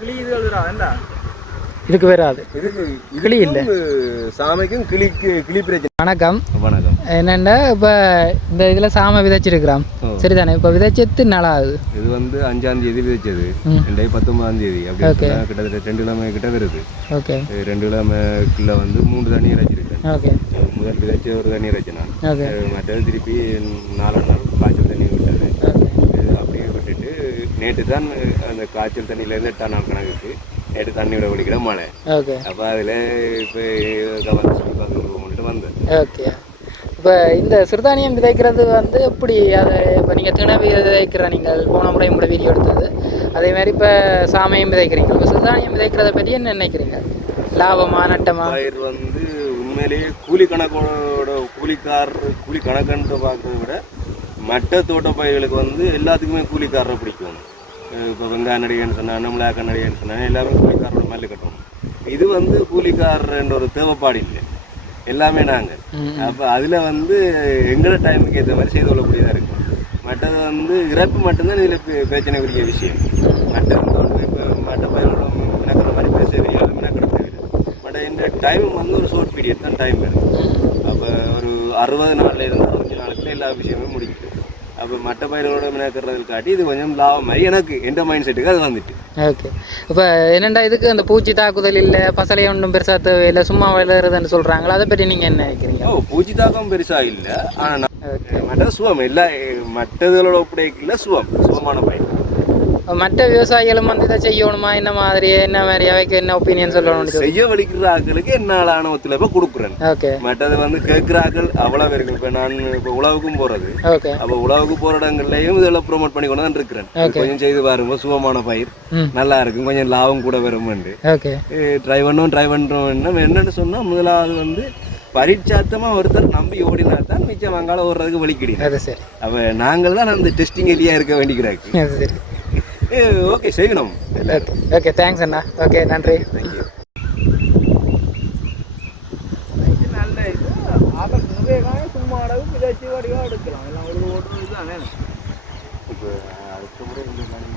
கிளி இது எழுதுறாங்க இதுக்கு வராது, கிளி இல்லை. சாமைக்கும் கிளி பிரச்சனை. வணக்கம். வணக்கம். என்னென்னா இப்போ இந்த இதில் சாமை விதைச்சிருக்கிறோம், சரிதானே? இப்போ விதைச்சது நாளாகுது. இது வந்து 5ஆம் தேதி விதைச்சது, 19ஆம் தேதி அப்படி கிட்டத்தட்ட 2 கிழமை கிட்ட வருது. ஓகே. 2 கிழமைக்குள்ள வந்து 3 தண்ணி இறைச்சிருக்கேன். ஓகே. முதல் விதைச்ச ஒரு தண்ணி இறைச்சினான். மற்றது திருப்பி 4 நாள் காய்ச்சல் தண்ணி விட்டது. அப்படியே விட்டுட்டு நேற்று தான் அந்த காய்ச்சல் தண்ணியிலேருந்து 8ஆம் நாள் கணக்குக்கு நேற்று தண்ணி விட குடிக்கிற மழை. ஓகே. அப்போ அதில் இப்போ கவர்மெண்ட் வந்தேன். ஓகே. இப்போ இந்த சிறுதானியம் விதைக்கிறது வந்து எப்படி, அதை இப்போ நீங்கள் திணவி விதைக்கிற, நீங்கள் போன முறை உங்களோட வீடியோ எடுத்தது அதே மாதிரி இப்போ சாமையும் விதைக்கிறீங்க. இப்போ சிறுதானியம் விதைக்கிறத பற்றி என்ன நினைக்கிறீங்க? லாபமா நட்டமா? பயிர் வந்து உண்மையிலேயே கூலி கணக்கோட கூலி கணக்குன்னு பார்க்கறத விட மற்ற தோட்ட பயிர்களுக்கு வந்து எல்லாத்துக்குமே கூலிக்காரரை பிடிக்கும். இப்போ வெங்காய நடிகன்னு சொன்னால், மிளகாய் நடிகன்னு சொன்னால் எல்லாமே கூலிக்காரோட மல்லு கட்டணும். இது வந்து கூலிக்காரன்ற ஒரு தேவைப்பாடு இல்லை, எல்லாமே நாங்கள். அப்போ அதில் வந்து எங்களோட டைமுக்கு ஏற்ற மாதிரி செய்து கொள்ளக்கூடியதாக இருக்கும். மற்றது வந்து இறப்பு மட்டும்தான் இதில் பிரச்சனைக்குரிய விஷயம். மற்ற இப்போ மற்ற பயிரோட மினக்கிற மாதிரி பேச மினக்கிற தேவையில்லை. பட் இந்த டைம் வந்து ஒரு ஷார்ட் பீரியட் தான் டைம் இருக்குது. அப்போ ஒரு 60 நாள்லேருந்து 65 நாளுக்குள்ள எல்லா விஷயமும் முடிக்குது. அப்போ மற்ற பயிர்களோட மினக்கிறதில் காட்டி இது கொஞ்சம் லாபம் மாதிரி எனக்கு எந்த மைண்ட் செட்டுக்கு அது வந்துட்டு. ஓகே. இப்போ என்னென்னா இதுக்கு அந்த பூச்சி தாக்குதல் இல்லை, பசலை ஒன்றும் பெருசாக தேவையில்லை, சும்மா வளருதுன்னு சொல்கிறாங்களா, அதை பற்றி நீங்கள் என்ன நினைக்கிறீங்க? பூச்சி தாக்கம் பெருசாக இல்லை, ஆனால் மற்றது சுவம் இல்லை, மற்றதுகளோட ஒப்படைக்கல சுவமான பயிர். மற்ற விவசாயிகளும் வந்து இதை செய்யணுமா, என்ன மாதிரி அவைக்கு என்ன ஒப்பீனியன் சொல்லணும்? செய்ய வலிக்கிற ஆக்களுக்கு என்னாலான ஒத்துழைப்பை கொடுக்குறேன். ஓகே. மற்றது வந்து கேட்குற ஆக்கள் அவ்வளவு இருக்கு. இப்போ நான் இப்போ உழவுக்கும் போகிறது. ஓகே. அப்போ உழவுக்கு போகிற இடங்கள்லையும் இதெல்லாம் ப்ரொமோட் பண்ணி கொண்டு தான் இருக்கிறேன். கொஞ்சம் செய்து பாருங்க, சுகமான பயிர் நல்லா இருக்கும், கொஞ்சம் லாபம் கூட வரும்னு ட்ரை பண்ணுறோம். என்னன்னு சொன்னால், முதலாவது வந்து பரீட்சாத்தமாக ஒருத்தர் நம்பி ஓடினா தான் மிச்சம் வங்காளம் ஓடுறதுக்கு வலிக்கிடுங்க. அப்போ நாங்கள் தான் அந்த டெஸ்டிங் ஏரியா இருக்க வேண்டிக்கிறாங்க. ஓகே, செய்யணும். ஓகே, தேங்க்ஸ் அண்ணா. ஓகே, நன்றி. தேங்க்யூ. நல்ல இது ஆகட்டும், சும்மா அளவுக்கு இதாச்சு வடிவாக எடுக்கலாம். எல்லாம் ஒரு ஓட்டுறது தானே. இப்போ அடுத்த முறை இந்த